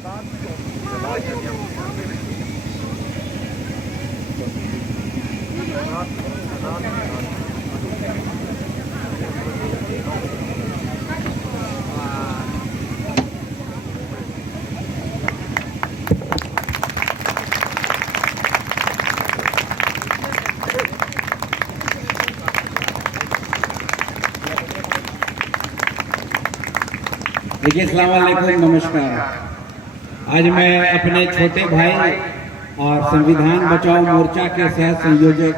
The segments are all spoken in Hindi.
देखिए, अस्सलाम वालेकुम, नमस्कार। आज मैं अपने छोटे भाई और संविधान बचाओ मोर्चा के सह संयोजक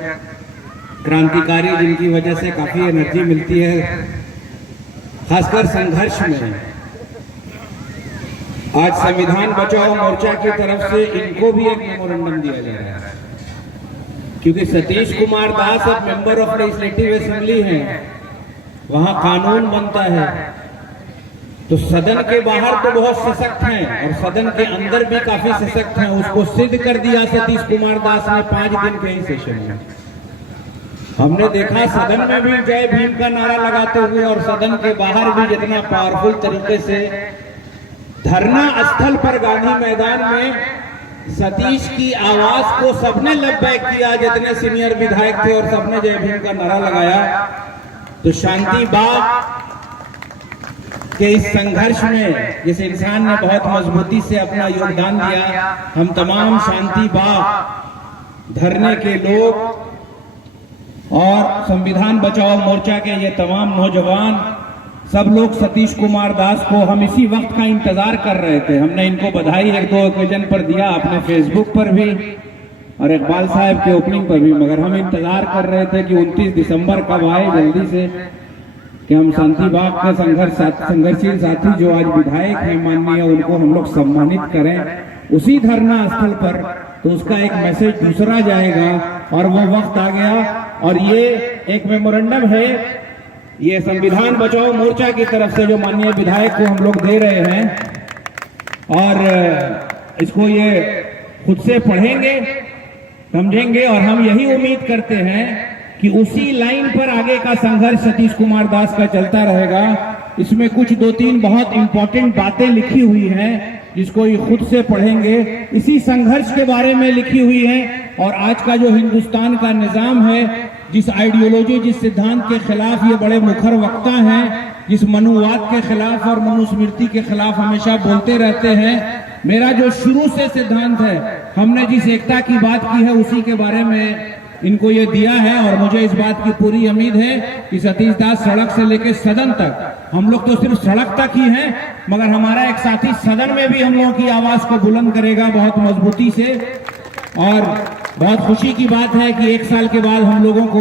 क्रांतिकारी, जिनकी वजह से काफ़ी एनर्जी मिलती है खासकर संघर्ष में, आज संविधान बचाओ मोर्चा की तरफ से इनको भी एक मेमोरेंडम दिया जा रहा है, क्योंकि सतीश कुमार दास अब मेंबर ऑफ लेजिस्लेटिव असेंबली हैं, वहां कानून बनता है। तो सदन के बाहर तो बहुत सशक्त हैं और सदन के अंदर भी काफी सशक्त हैं। उसको सिद्ध कर दिया सतीश कुमार दास ने 5 दिन के ही सेशन में। हमने देखा सदन में भी जय भीम का नारा लगाते हुए और सदन के बाहर भी जितना पावरफुल तरीके से धरना स्थल पर गांधी मैदान में सतीश की आवाज को सबने लबैक किया, जितने सीनियर विधायक थे, और सबने जय भीम का नारा लगाया। तो शांति बाग के इस संघर्ष में जिस इंसान ने बहुत मजबूती से अपना योगदान दिया, हम तमाम शांति बाग धरने के लोग और संविधान बचाओ मोर्चा के ये तमाम नौजवान, सब लोग सतीश कुमार दास को हम इसी वक्त का इंतजार कर रहे थे। हमने इनको बधाई 1-2 ओकेजन पर दिया, अपने फेसबुक पर भी और इकबाल साहब के ओपनिंग पर भी, मगर हम इंतजार कर रहे थे कि 29 दिसंबर कब आए जल्दी से, कि हम शांति बाग के संघर्षशील साथी जो आज विधायक हैं माननीय, उनको हम लोग सम्मानित करें उसी धरना स्थल पर। तो उसका एक मैसेज दूसरा जाएगा और वो वक्त आ गया। और ये एक मेमोरेंडम है, ये संविधान बचाओ मोर्चा की तरफ से जो माननीय विधायक को हम लोग दे रहे हैं, और इसको ये खुद से पढ़ेंगे, समझेंगे, और हम यही उम्मीद करते हैं कि उसी लाइन पर आगे का संघर्ष सतीश कुमार दास का चलता रहेगा। इसमें कुछ 2-3 बहुत इंपॉर्टेंट बातें लिखी हुई हैं, जिसको ये खुद से पढ़ेंगे, इसी संघर्ष के बारे में लिखी हुई हैं। और आज का जो हिंदुस्तान का निजाम है, जिस आइडियोलॉजी, जिस सिद्धांत के खिलाफ ये बड़े मुखर वक्ता हैं, जिस मनुवाद के खिलाफ और मनुस्मृति के खिलाफ हमेशा बोलते रहते हैं, मेरा जो शुरू से सिद्धांत है, हमने जिस एकता की बात की है उसी के बारे में इनको ये दिया है। और मुझे इस बात की पूरी उम्मीद है कि सतीश दास सड़क से लेकर सदन तक, हम लोग तो सिर्फ सड़क तक ही हैं, मगर हमारा एक साथी सदन में भी हम लोगों की आवाज को बुलंद करेगा बहुत मजबूती से। और बहुत खुशी की बात है कि 1 साल के बाद हम लोगों को,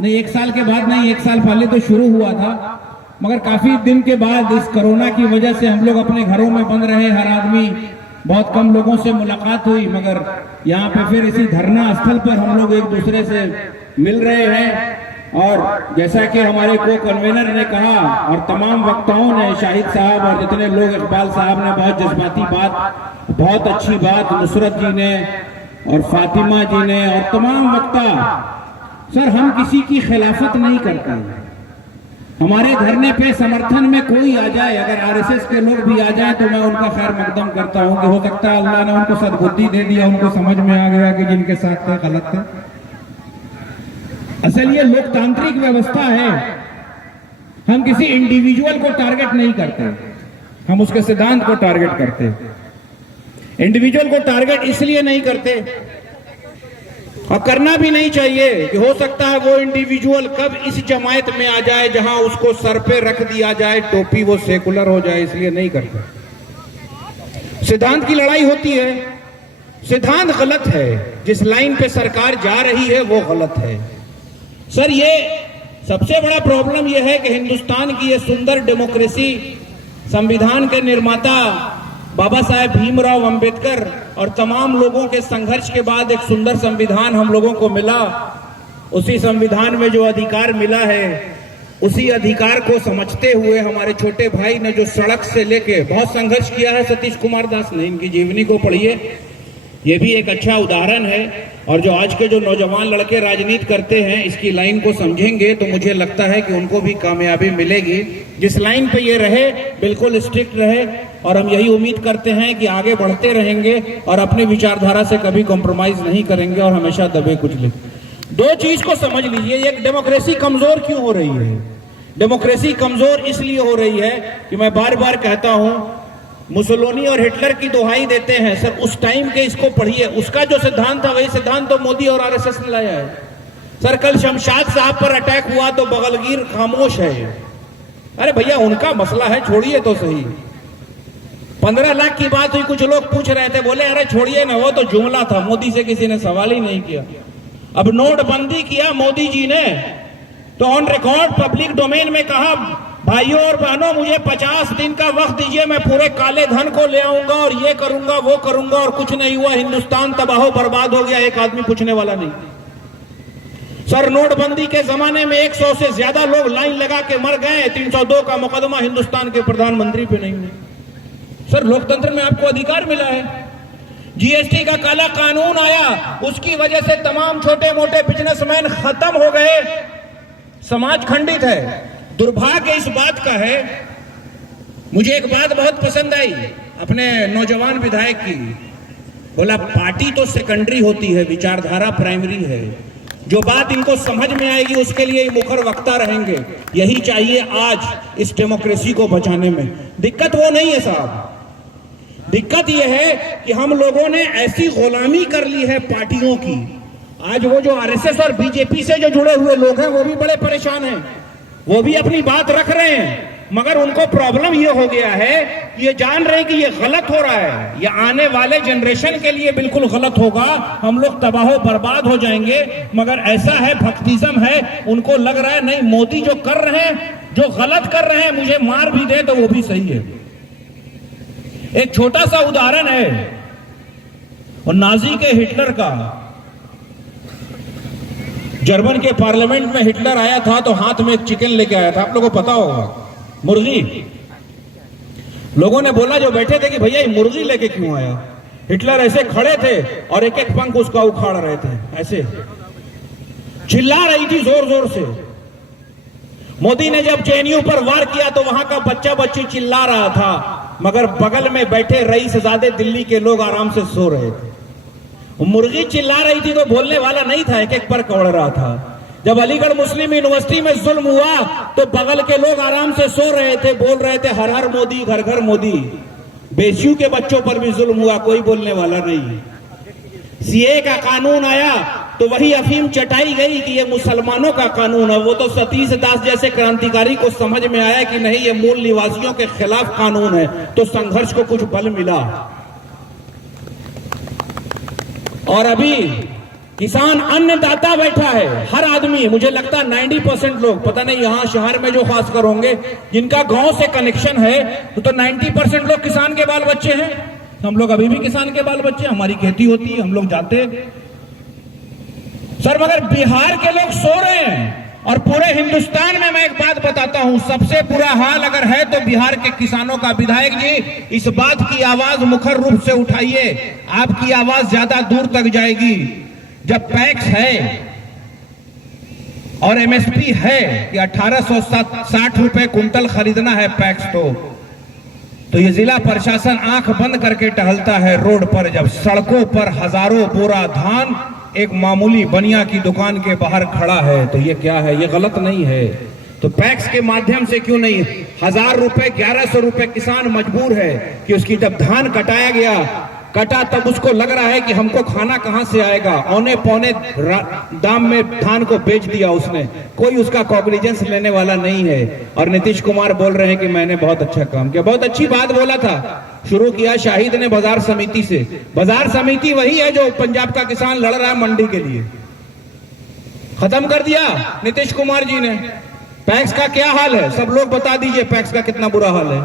नहीं 1 साल के बाद नहीं, 1 साल पहले तो शुरू हुआ था, मगर काफी दिन के बाद इस कोरोना की वजह से हम लोग अपने घरों में बंद रहे, हर आदमी, बहुत कम लोगों से मुलाकात हुई, मगर यहाँ पे फिर इसी धरना स्थल पर हम लोग एक दूसरे से मिल रहे हैं। और जैसा कि हमारे को कन्वेनर ने कहा और तमाम वक्ताओं ने, शाहिद साहब और जितने लोग, इकबाल साहब ने बहुत जज्बाती बात, बहुत अच्छी बात, नुसरत जी ने और फातिमा जी ने और तमाम वक्ता, सर हम किसी की खिलाफत नहीं करते। हमारे धरने पे समर्थन में कोई आ जाए, अगर आरएसएस के लोग भी आ जाए तो मैं उनका खैर मकदम करता हूं कि हो सकता है अल्लाह ने उनको सद्बुद्धि दे दिया, उनको समझ में आ गया कि जिनके साथ थे गलत थे। असल ये लोकतांत्रिक व्यवस्था है, हम किसी इंडिविजुअल को टारगेट नहीं करते, हम उसके सिद्धांत को टारगेट करते। इंडिविजुअल को टारगेट इसलिए नहीं करते और करना भी नहीं चाहिए कि हो सकता है वो इंडिविजुअल कब इस जमायत में आ जाए जहां उसको सर पे रख दिया जाए टोपी, वो सेकुलर हो जाए, इसलिए नहीं करते। सिद्धांत की लड़ाई होती है, सिद्धांत गलत है, जिस लाइन पे सरकार जा रही है वो गलत है। सर ये सबसे बड़ा प्रॉब्लम ये है कि हिंदुस्तान की ये सुंदर डेमोक्रेसी, संविधान के निर्माता बाबा साहेब भीमराव अंबेडकर और तमाम लोगों के संघर्ष के बाद एक सुंदर संविधान हम लोगों को मिला। उसी संविधान में जो अधिकार मिला है, उसी अधिकार को समझते हुए हमारे छोटे भाई ने जो सड़क से लेके बहुत संघर्ष किया है, सतीश कुमार दास ने, इनकी जीवनी को पढ़िए, ये भी एक अच्छा उदाहरण है। और जो आज के जो नौजवान लड़के राजनीति करते हैं, इसकी लाइन को समझेंगे तो मुझे लगता है कि उनको भी कामयाबी मिलेगी। जिस लाइन पे ये रहे, बिल्कुल स्ट्रिक्ट रहे, और हम यही उम्मीद करते हैं कि आगे बढ़ते रहेंगे और अपनी विचारधारा से कभी कॉम्प्रोमाइज नहीं करेंगे और हमेशा दबे कुचले। दो चीज को समझ लीजिए, एक डेमोक्रेसी कमजोर क्यों हो रही है? डेमोक्रेसी कमजोर इसलिए हो रही है कि मैं बार बार कहता हूं, मुसोलिनी और हिटलर की दोहाई देते हैं सर, उस टाइम के इसको पढ़िए, उसका जो सिद्धांत था वही सिद्धांत तो मोदी और आरएसएस ने लाया है। सर कल शमशाद साहब पर अटैक हुआ तो बगलगीर खामोश है। अरे भैया उनका मसला है, छोड़िए तो सही। 15 लाख की बात हुई, कुछ लोग पूछ रहे थे, बोले अरे छोड़िए ना, वो तो जुमला था, मोदी से किसी ने सवाल ही नहीं किया। अब नोटबंदी किया मोदी जी ने तो ऑन रिकॉर्ड पब्लिक डोमेन में कहा, भाइयों और बहनों मुझे 50 दिन का वक्त दीजिए, मैं पूरे काले धन को ले आऊंगा और ये करूंगा वो करूंगा, और कुछ नहीं हुआ। हिंदुस्तान तबाह बर्बाद हो गया, एक आदमी पूछने वाला नहीं। सर नोटबंदी के जमाने में 100 से ज्यादा लोग लाइन लगा के मर गए, 302 का मुकदमा हिंदुस्तान के प्रधानमंत्री पे नहीं है। सर लोकतंत्र में आपको अधिकार मिला है। जीएसटी का काला कानून आया, उसकी वजह से तमाम छोटे मोटे बिजनेसमैन खत्म हो गए, समाज खंडित है। दुर्भाग्य इस बात का है, मुझे एक बात बहुत पसंद आई अपने नौजवान विधायक की, बोला पार्टी तो सेकेंडरी होती है, विचारधारा प्राइमरी है। जो बात इनको समझ में आएगी उसके लिए मुखर वक्ता रहेंगे, यही चाहिए आज इस डेमोक्रेसी को बचाने में। दिक्कत वो नहीं है साहब, दिक्कत यह है कि हम लोगों ने ऐसी गुलामी कर ली है पार्टियों की। आज वो जो आरएसएस और बीजेपी से जो जुड़े हुए लोग हैं वो भी बड़े परेशान हैं, वो भी अपनी बात रख रहे हैं, मगर उनको प्रॉब्लम ये हो गया है, ये जान रहे हैं कि ये गलत हो रहा है, ये आने वाले जनरेशन के लिए बिल्कुल गलत होगा, हम लोग तबाह बर्बाद हो जाएंगे। मगर ऐसा है, भक्तिज्म है, उनको लग रहा है नहीं मोदी जो कर रहे हैं, जो गलत कर रहे हैं, मुझे मार भी दे तो वो भी सही है। एक छोटा सा उदाहरण है और नाजी के हिटलर का। जर्मन के पार्लियामेंट में हिटलर आया था तो हाथ में एक चिकन लेके आया था, आप लोगों को पता होगा, मुर्गी। लोगों ने बोला जो बैठे थे कि भैया ये मुर्गी लेके क्यों आया? हिटलर ऐसे खड़े थे और एक एक पंख उसका उखाड़ रहे थे, ऐसे चिल्ला रही थी जोर जोर से। मोदी ने जब जेएनयू पर वार किया तो वहां का बच्चा बच्ची चिल्ला रहा था, मगर बगल में बैठे रईसजादे दिल्ली के लोग आराम से सो रहे थे। मुर्गी चिल्ला रही थी तो बोलने वाला नहीं था, एक एक पर कौड़ रहा था। जब अलीगढ़ मुस्लिम यूनिवर्सिटी में जुल्म हुआ तो बगल के लोग आराम से सो रहे थे, बोल रहे थे हर हर मोदी, घर घर मोदी। बेसियों के बच्चों पर भी जुल्म हुआ, कोई बोलने वाला नहीं। सीए का कानून आया तो वही अफीम चटाई गई कि ये मुसलमानों का कानून है। वो तो सतीश दास जैसे क्रांतिकारी को समझ में आया कि नहीं ये मूल निवासियों के खिलाफ कानून है, तो संघर्ष को कुछ बल मिला। और अभी किसान अन्नदाता बैठा है, हर आदमी, मुझे लगता है 90% लोग, पता नहीं यहां शहर में जो खासकर होंगे जिनका गांव से कनेक्शन है, तो 90% लोग किसान के बाल बच्चे हैं। हम लोग अभी भी किसान के बाल बच्चे, हमारी खेती होती है, हम लोग जाते। सर मगर बिहार के लोग सो रहे हैं और पूरे हिंदुस्तान में मैं एक बात बताता हूं, सबसे बुरा हाल अगर है तो बिहार के किसानों का। विधायक जी इस बात की आवाज मुखर रूप से उठाइए, आपकी आवाज ज्यादा दूर तक जाएगी। जब पैक्स है और एमएसपी है कि 1860 रुपए कुंतल खरीदना है पैक्स, तो ये जिला प्रशासन आंख बंद करके टहलता है रोड पर, जब सड़कों पर हजारों बोरा धान एक मामूली बनिया की दुकान के बाहर खड़ा है, तो ये क्या है? ये गलत नहीं है। तो पैक्स के माध्यम से क्यों नहीं? 1000 रुपए 1100 रुपए किसान मजबूर है कि उसकी जब धान कटाया गया, कटा तब उसको लग रहा है कि हमको खाना कहां से आएगा, औने पौने दाम में धान को बेच दिया उसने, कोई उसका कॉग्निजेंस लेने वाला नहीं है। और नीतीश कुमार बोल रहे हैं कि मैंने बहुत अच्छा काम किया। बहुत अच्छी बात बोला था, शुरू किया शाहिद ने बाजार समिति से। बाजार समिति वही है जो पंजाब का किसान लड़ रहा है मंडी के लिए, खत्म कर दिया नीतीश कुमार जी ने। पैक्स का क्या हाल है सब लोग बता दीजिए, पैक्स का कितना बुरा हाल है,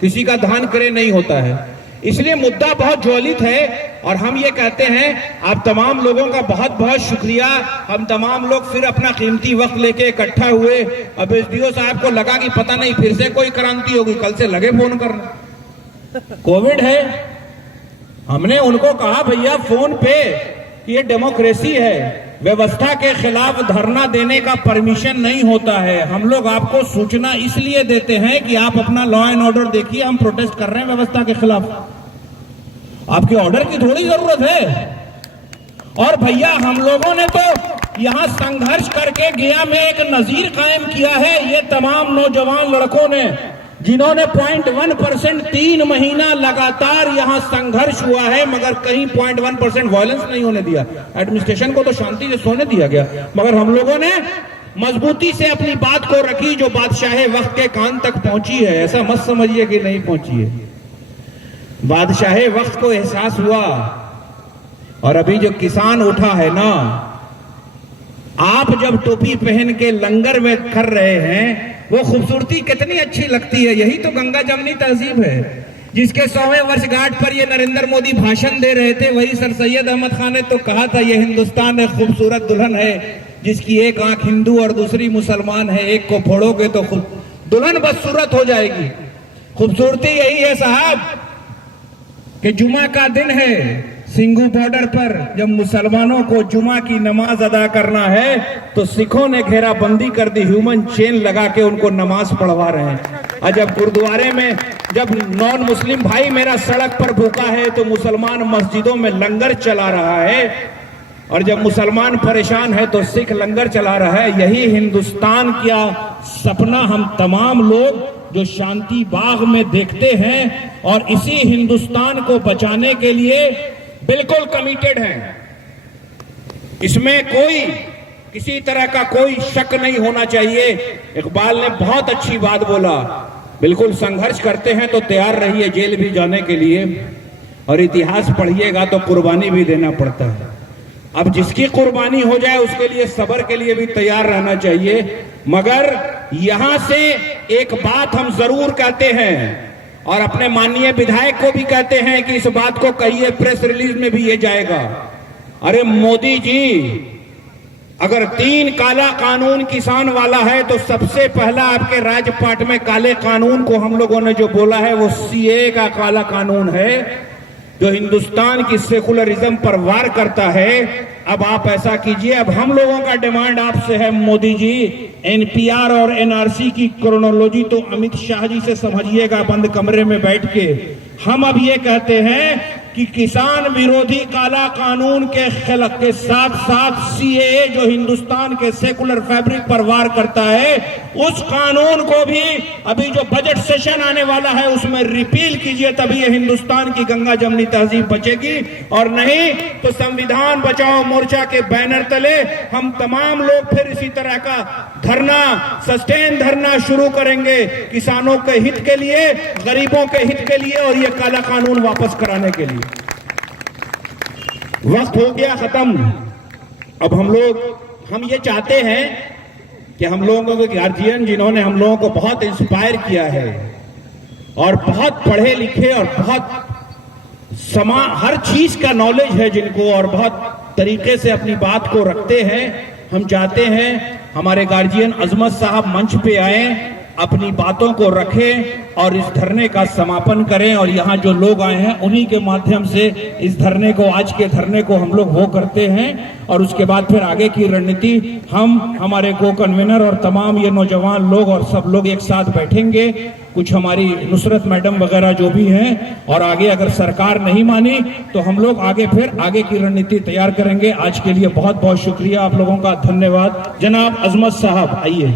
किसी का धान क्रय नहीं होता है। इसलिए मुद्दा बहुत ज्वलित है और हम ये कहते हैं आप तमाम लोगों का बहुत बहुत शुक्रिया। हम तमाम लोग फिर अपना कीमती वक्त लेके इकट्ठा हुए। अब एसडीओ साहब को लगा कि पता नहीं फिर से कोई क्रांति होगी, कल से लगे फोन करना। कोविड है, हमने उनको कहा भैया फोन पे ये डेमोक्रेसी है, व्यवस्था के खिलाफ धरना देने का परमिशन नहीं होता है। हम लोग आपको सूचना इसलिए देते हैं कि आप अपना लॉ एंड ऑर्डर देखिए, हम प्रोटेस्ट कर रहे हैं व्यवस्था के खिलाफ, आपके ऑर्डर की थोड़ी जरूरत है। और भैया हम लोगों ने तो यहां संघर्ष करके गया में एक नजीर कायम किया है। ये तमाम नौजवान लड़कों ने जिन्होंने 0.1% 3 महीना लगातार यहां संघर्ष हुआ है, मगर कहीं 0.1% वायलेंस नहीं होने दिया। एडमिनिस्ट्रेशन को तो शांति से सोने दिया गया, मगर हम लोगों ने मजबूती से अपनी बात को रखी, जो बादशाह वक्त के कान तक पहुंची है। ऐसा मत समझिए कि नहीं पहुंची है, बादशाह वक्त को एहसास हुआ। और अभी जो किसान उठा है ना, आप जब टोपी पहन के लंगर में कर रहे हैं, वो खूबसूरती कितनी अच्छी लगती है। यही तो गंगा जमनी तहजीब है, जिसके 100वें वर्षगांठ पर ये नरेंद्र मोदी भाषण दे रहे थे। वही सर सैयद अहमद खान ने तो कहा था, ये हिंदुस्तान एक खूबसूरत दुल्हन है जिसकी एक आंख हिंदू और दूसरी मुसलमान है, एक को फोड़ोगे तो दुल्हन बदसूरत हो जाएगी। खूबसूरती यही है साहब कि जुमा का दिन है, सिंघू बॉर्डर पर जब मुसलमानों को जुमा की नमाज अदा करना है तो सिखों ने घेराबंदी कर दी, ह्यूमन चेन लगा के उनको नमाज पढ़वा रहे हैं। और जब गुरुद्वारे में जब नॉन मुस्लिम भाई मेरा सड़क पर भूखा है तो मुसलमान मस्जिदों में लंगर चला रहा है, और जब मुसलमान परेशान है तो सिख लंगर चला रहा है। यही हिंदुस्तान का सपना हम तमाम लोग जो शांति बाग में देखते हैं और इसी हिंदुस्तान को बचाने के लिए बिल्कुल कमिटेड हैं। इसमें कोई किसी तरह का कोई शक नहीं होना चाहिए। इकबाल ने बहुत अच्छी बात बोला, बिल्कुल संघर्ष करते हैं तो तैयार रहिए जेल भी जाने के लिए, और इतिहास पढ़िएगा तो कुर्बानी भी देना पड़ता है। अब जिसकी कुर्बानी हो जाए उसके लिए सब्र के लिए भी तैयार रहना चाहिए। मगर यहां से एक बात हम जरूर कहते हैं, और अपने माननीय विधायक को भी कहते हैं कि इस बात को कहिए, प्रेस रिलीज में भी ये जाएगा। अरे मोदी जी, अगर 3 काला कानून किसान वाला है तो सबसे पहला आपके राजपाट में काले कानून को हम लोगों ने जो बोला है वो सीए का काला कानून है, जो हिंदुस्तान की सेकुलरिज्म पर वार करता है। अब आप ऐसा कीजिए, अब हम लोगों का डिमांड आपसे है मोदी जी, एनपीआर और एनआरसी की क्रोनोलॉजी तो अमित शाह जी से समझिएगा बंद कमरे में बैठ के। हम अब ये कहते हैं कि किसान विरोधी काला कानून के साथ साथ सीएए जो हिंदुस्तान के सेकुलर फैब्रिक पर वार करता है, उस कानून को भी अभी जो बजट सेशन आने वाला है उसमें रिपील कीजिए, तभी ये हिंदुस्तान की गंगा जमनी तहजीब बचेगी। और नहीं तो संविधान बचाओ मोर्चा के बैनर तले हम तमाम लोग फिर इसी तरह का धरना, सस्टेन धरना शुरू करेंगे, किसानों के हित के लिए, गरीबों के हित के लिए और ये काला कानून वापस कराने के लिए। वक्त हो गया खत्म। अब हम ये चाहते हैं कि हम लोगों के गार्जियन जिन्होंने हम लोगों को बहुत इंस्पायर किया है और बहुत पढ़े लिखे और बहुत हर चीज का नॉलेज है जिनको, और बहुत तरीके से अपनी बात को रखते हैं, हम चाहते हैं हमारे गार्जियन अजमत साहब मंच पे आए, अपनी बातों को रखें और इस धरने का समापन करें। और यहाँ जो लोग आए हैं उन्हीं के माध्यम से इस धरने को, आज के धरने को हम लोग वो करते हैं, और उसके बाद फिर आगे की रणनीति हम, हमारे को कन्वीनर और तमाम ये नौजवान लोग और सब लोग एक साथ बैठेंगे। कुछ हमारी नुसरत मैडम वगैरह जो भी हैं, और आगे अगर सरकार नहीं मानी तो हम लोग आगे फिर आगे की रणनीति तैयार करेंगे। आज के लिए बहुत बहुत शुक्रिया आप लोगों का, धन्यवाद। जनाब अजमत साहब आइए।